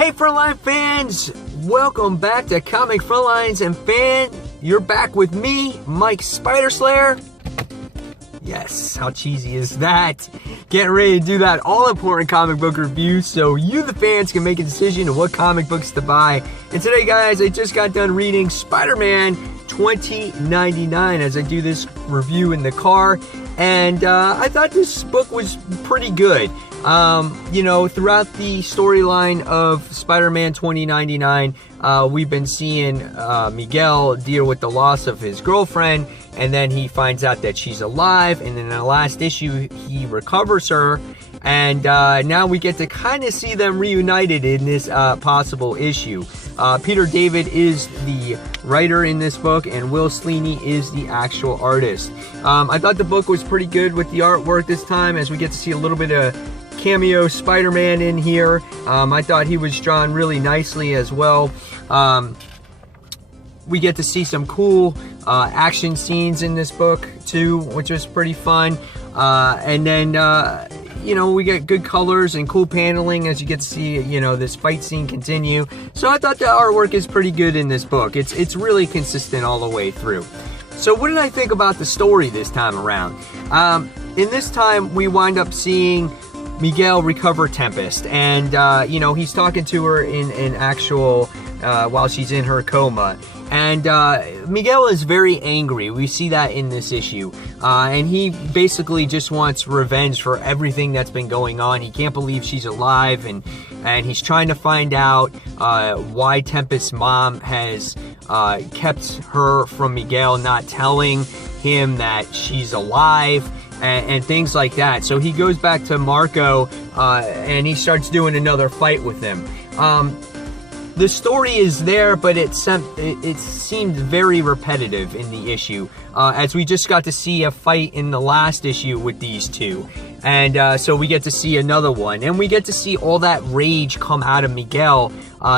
Hey Frontline fans, welcome back to Comic Frontlines, and fan, you're back with me, Mike Spider Slayer. Yes, how cheesy is that? Getting ready to do that all-important comic book review so you, the fans, can make a decision of what comic books to buy. And today, guys, I just got done reading Spider-Man 2099 as I do this review in the car, and I thought this book was pretty good. You know, throughout the storyline of Spider-Man 2099, we've been seeing Miguel deal with the loss of his girlfriend, and then he finds out that she's alive, and then in the last issue, he recovers her, and now we get to kind of see them reunited in this possible issue. Peter David is the writer in this book, and Will Slaney is the actual artist. I thought the book was pretty good with the artwork this time, as we get to see a little bit of cameo Spider-Man in here. I thought he was drawn really nicely as well. We get to see some cool action scenes in this book too, which was pretty fun. And then you know, we get good colors and cool paneling as you get to see, you know, this fight scene continue. So I thought the artwork is pretty good in this book. It's really consistent all the way through. So what did I think about the story this time around? In this time, we wind up seeing Miguel recover Tempest, and you know, he's talking to her in actual while she's in her coma, and Miguel is very angry. We see that in this issue, and he basically just wants revenge for everything that's been going on. He can't believe she's alive, and he's trying to find out why Tempest's mom has kept her from Miguel, not telling him that she's alive, and things like that. So he goes back to Marco, and he starts doing another fight with him. The story is there, but it seemed very repetitive in the issue, as we just got to see a fight in the last issue with these two. And so we get to see another one, and we get to see all that rage come out of Miguel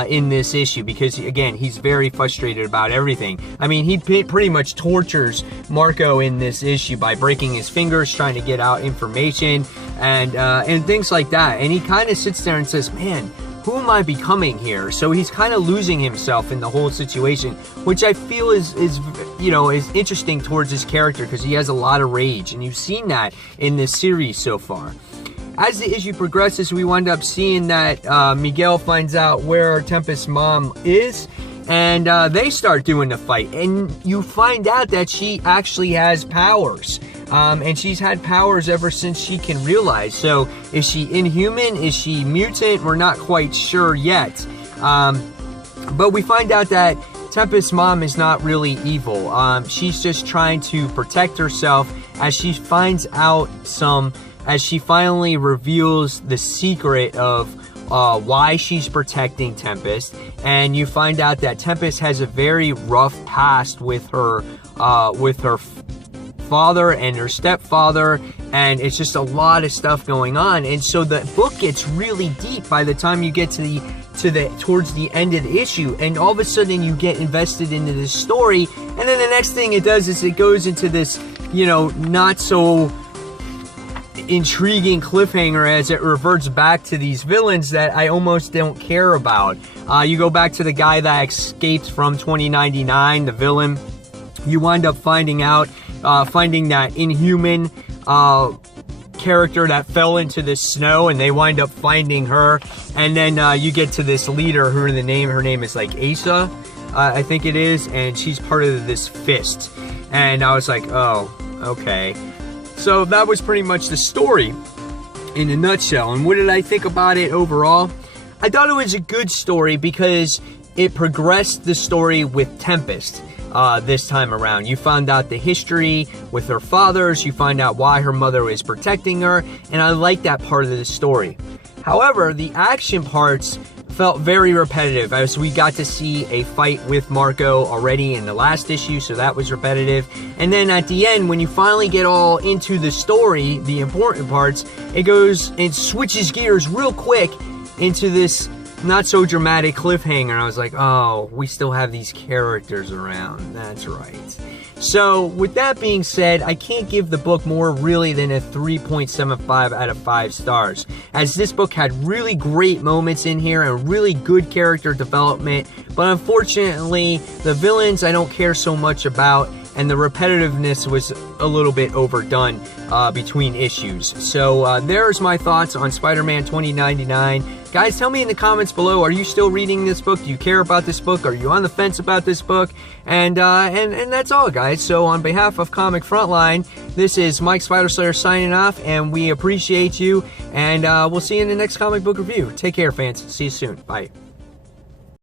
in this issue, because again, he's very frustrated about everything. I mean, he pretty much tortures Marco in this issue by breaking his fingers, trying to get out information, and things like that. And he kind of sits there and says, man, who am I becoming here? So he's kind of losing himself in the whole situation, which I feel is you know, is interesting towards his character, because he has a lot of rage, and you've seen that in this series so far. As the issue progresses, we wind up seeing that Miguel finds out where Tempest's mom is, and they start doing the fight, and you find out that she actually has powers. And she's had powers ever since she can realize. So is she inhuman? Is she mutant? We're not quite sure yet. But we find out that Tempest's mom is not really evil. She's just trying to protect herself, as she finds out as she finally reveals the secret of why she's protecting Tempest. And you find out that Tempest has a very rough past with her father and her stepfather, and it's just a lot of stuff going on. And so the book gets really deep by the time you get towards the end of the issue, and all of a sudden you get invested into this story. And then the next thing it does is it goes into this, you know, not so intriguing cliffhanger, as it reverts back to these villains that I almost don't care about. You go back to the guy that escaped from 2099, the villain. You wind up finding that inhuman character that fell into the snow, and they wind up finding her. And then you get to this leader, her name is like Asa, I think it is, and she's part of this fist. And I was like, oh, okay. So that was pretty much the story in a nutshell. And what did I think about it overall? I thought it was a good story because it progressed the story with Tempest. This time around, you found out the history with her fathers, you find out why her mother is protecting her, and I like that part of the story. However, the action parts felt very repetitive, as we got to see a fight with Marco already in the last issue, so that was repetitive. And then at the end, when you finally get all into the story, the important parts, it switches gears real quick into this not so dramatic cliffhanger. I was like, oh, we still have these characters around. That's right. So with that being said, I can't give the book more really than a 3.75 out of 5 stars, as this book had really great moments in here and really good character development, but unfortunately the villains I don't care so much about, and the repetitiveness was a little bit overdone between issues. So there's my thoughts on Spider-Man 2099. Guys, tell me in the comments below, are you still reading this book? Do you care about this book? Are you on the fence about this book? And that's all, guys. So on behalf of Comic Frontline, this is Mike Spider-Slayer signing off, and we appreciate you, and we'll see you in the next comic book review. Take care, fans. See you soon. Bye.